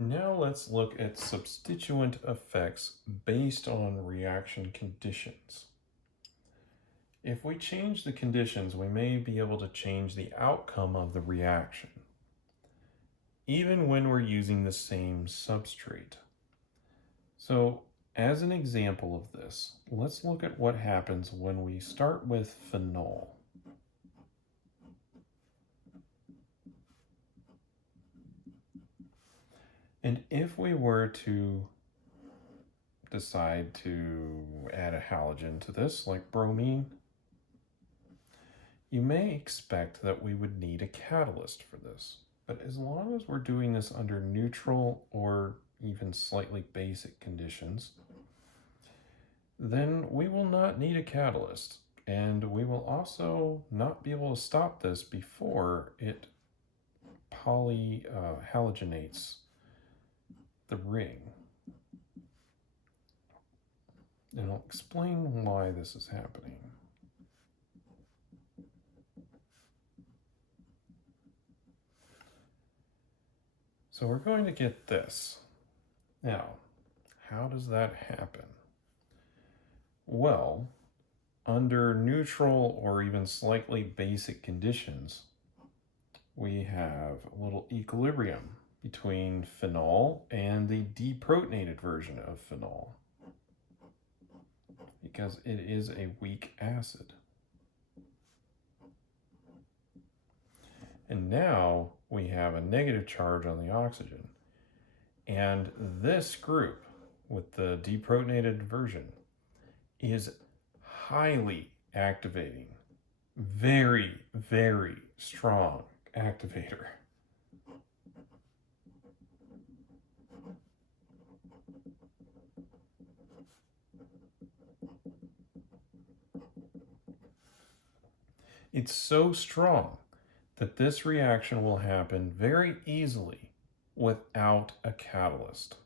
Now let's look at substituent effects based on reaction conditions. If we change the conditions, we may be able to change the outcome of the reaction, even when we're using the same substrate. So, as an example of this, let's look at what happens when we start with phenol. And if we were to decide to add a halogen to this, like bromine, you may expect that we would need a catalyst for this. But as long as we're doing this under neutral or even slightly basic conditions, then we will not need a catalyst. And we will also not be able to stop this before it polyhalogenates the ring. And I'll explain why this is happening. So we're going to get this. Now, how does that happen? Well, under neutral or even slightly basic conditions, we have a little equilibrium between phenol and the deprotonated version of phenol, because it is a weak acid. And now we have a negative charge on the oxygen. And this group with the deprotonated version is highly activating. Very, very strong activator. It's so strong that this reaction will happen very easily without a catalyst.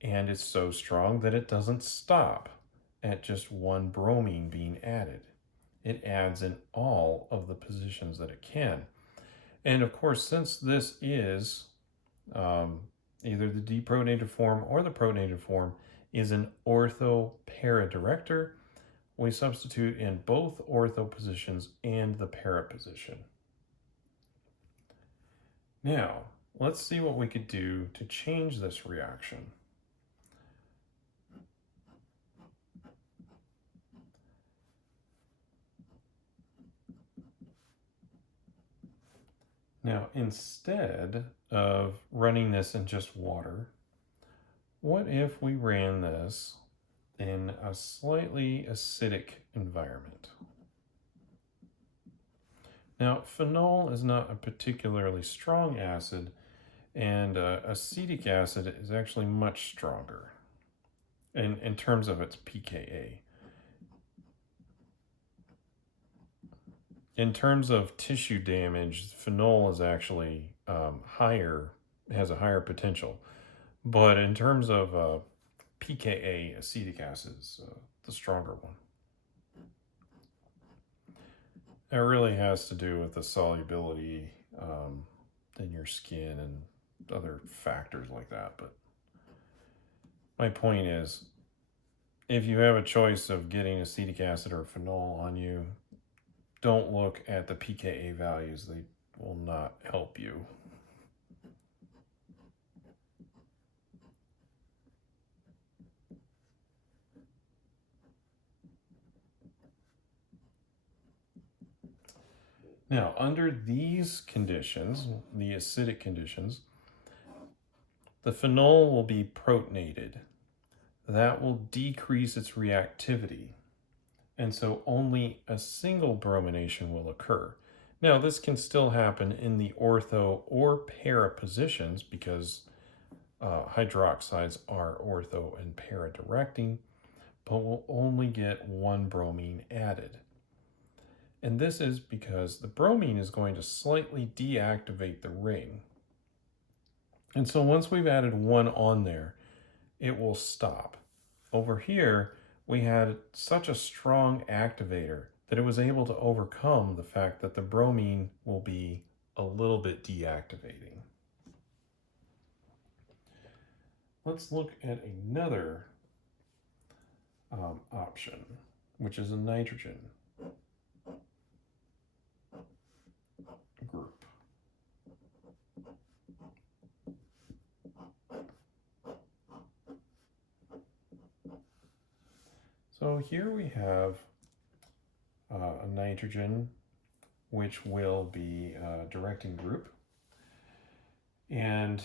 And it's so strong that it doesn't stop at just one bromine being added. It adds in all of the positions that it can. And of course, since this is either the deprotonated form or the protonated form is an ortho-para-director, we substitute in both ortho positions and the para position. Now, let's see what we could do to change this reaction. Now, instead of running this in just water, what if we ran this in a slightly acidic environment? Now, phenol is not a particularly strong acid, and acetic acid is actually much stronger in terms of its pKa. In terms of tissue damage, phenol is actually higher, has a higher potential. But in terms of pKa, acetic acid is the stronger one. It really has to do with the solubility in your skin and other factors like that. But my point is, if you have a choice of getting acetic acid or phenol on you, don't look at the pKa values. They will not help you. Now, under these conditions, the acidic conditions, the phenol will be protonated. That will decrease its reactivity. And so only a single bromination will occur. Now, this can still happen in the ortho or para positions because hydroxides are ortho and para directing, but we'll only get one bromine added. And this is because the bromine is going to slightly deactivate the ring. And so once we've added one on there, it will stop. Over here, we had such a strong activator that it was able to overcome the fact that the bromine will be a little bit deactivating. let's look at another option, which is a nitrogen group. So here we have a nitrogen, which will be a directing group. And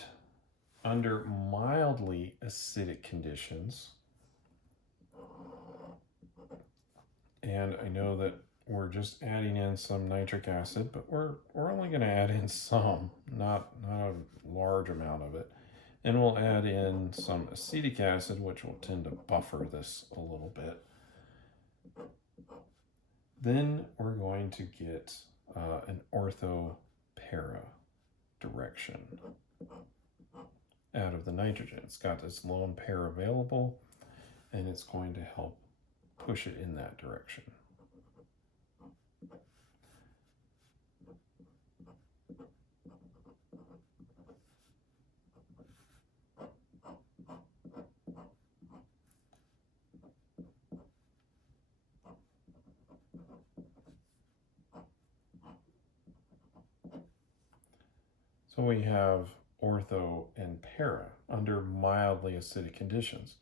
under mildly acidic conditions, and I know that we're just adding in some nitric acid, but we're only going to add in some, not a large amount of it. And we'll add in some acetic acid, which will tend to buffer this a little bit. Then we're going to get an ortho-para direction out of the nitrogen. It's got this lone pair available, and it's going to help push it in that direction. So we have ortho and para under mildly acidic conditions.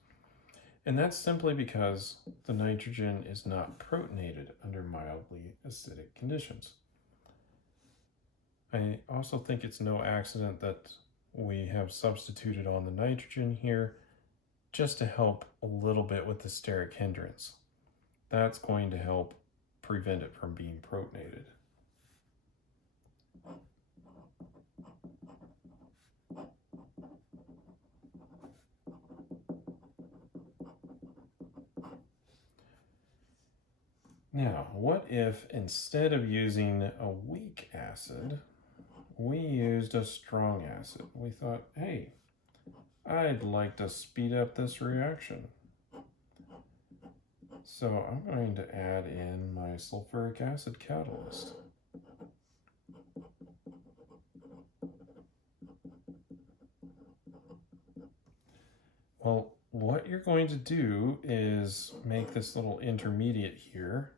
And that's simply because the nitrogen is not protonated under mildly acidic conditions. I also think it's no accident that we have substituted on the nitrogen here just to help a little bit with the steric hindrance. That's going to help prevent it from being protonated. Now, what if instead of using a weak acid, we used a strong acid? We thought, hey, I'd like to speed up this reaction. So I'm going to add in my sulfuric acid catalyst. Well, what you're going to do is make this little intermediate here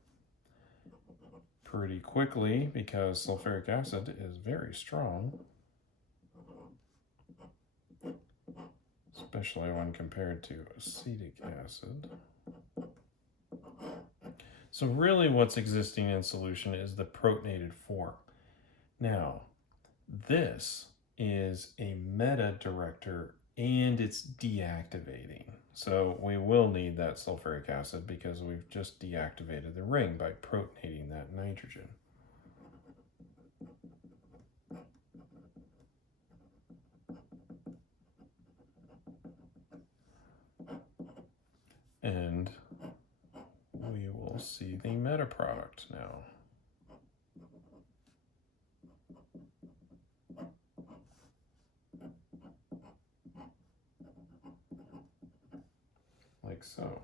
pretty quickly because sulfuric acid is very strong, especially when compared to acetic acid. So really what's existing in solution is the protonated form. Now, this is a meta director and it's deactivating. So we will need that sulfuric acid because we've just deactivated the ring by protonating that nitrogen. And we will see the meta product now. Like so.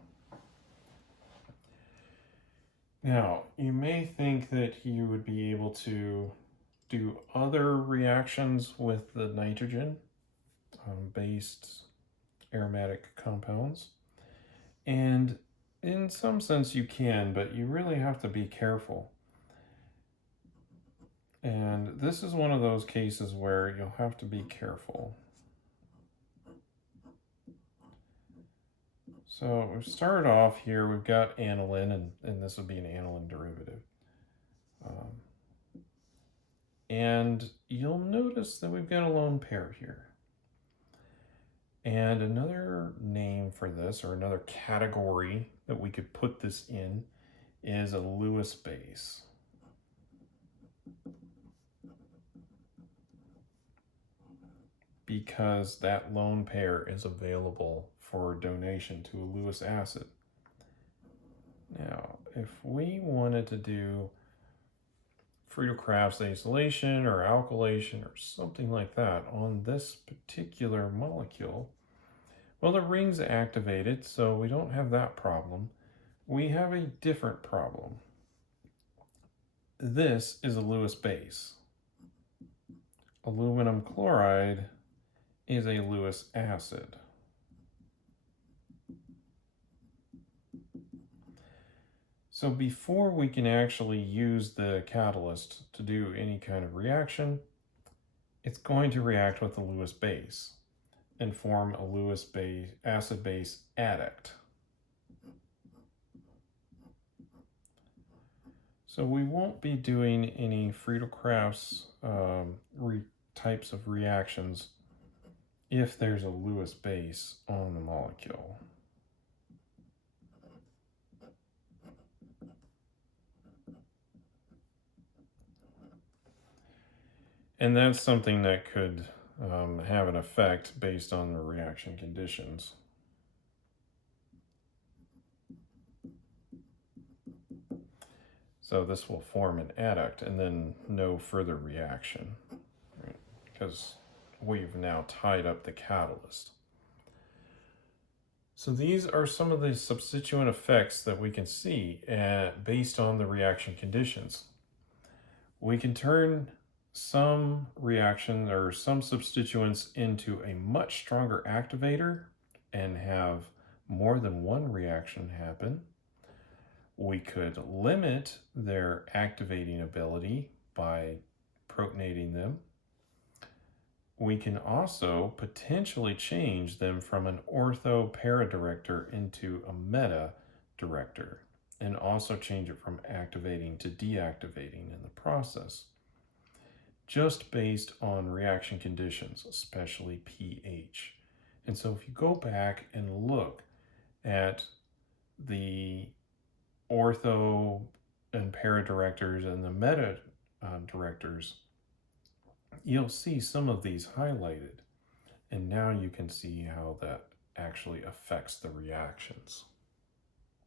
Now, you may think that you would be able to do other reactions with the nitrogen based aromatic compounds. And in some sense you can, but you really have to be careful. And this is one of those cases where you'll have to be careful. So we've started off here, we've got aniline, and this would be an aniline derivative. And you'll notice that we've got a lone pair here. And another name for this, or another category that we could put this in, is a Lewis base. Because that lone pair is available for donation to a Lewis acid. Now, if we wanted to do Friedel-Crafts acylation or alkylation or something like that on this particular molecule, well, the ring's activated, so we don't have that problem. We have a different problem. This is a Lewis base. Aluminum chloride is a Lewis acid. So before we can actually use the catalyst to do any kind of reaction, it's going to react with the Lewis base and form a Lewis base, acid-base adduct. So we won't be doing any Friedel-Crafts types of reactions if there's a Lewis base on the molecule. And that's something that could have an effect based on the reaction conditions. So this will form an adduct and then no further reaction, right? Because we've now tied up the catalyst. So these are some of the substituent effects that we can see based on the reaction conditions. We can turn some reactions or some substituents into a much stronger activator and have more than one reaction happen. We could limit their activating ability by protonating them. We can also potentially change them from an ortho para-director into a meta-director and also change it from activating to deactivating in the process, just based on reaction conditions, especially pH. And so if you go back and look at the ortho and para-directors and the meta-directors, you'll see some of these highlighted. And now you can see how that actually affects the reactions.